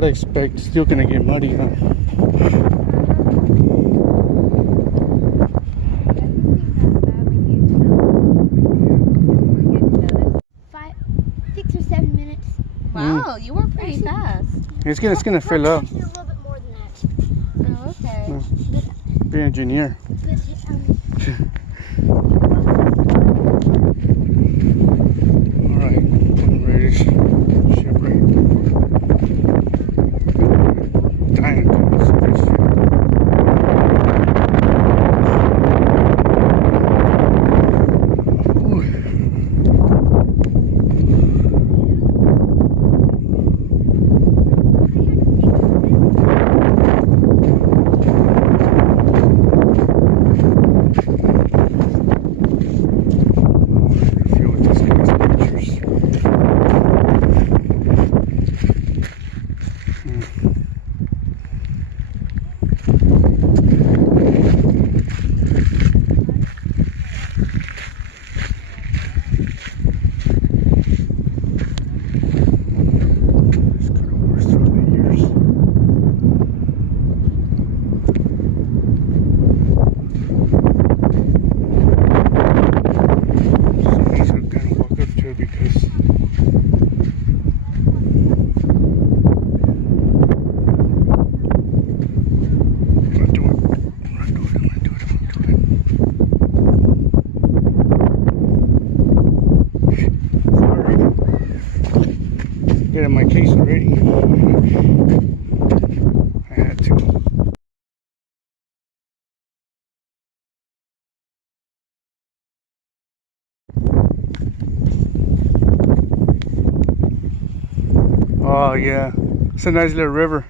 what I expect. Still gonna get muddy, huh? Wow, you were pretty fast. It's gonna fill up. A little bit more than that. Oh, okay. Be an engineer. Alright, Reyes Shipwreck. Dying to see this. Getting my case already. I had to. Oh yeah, it's a nice little river.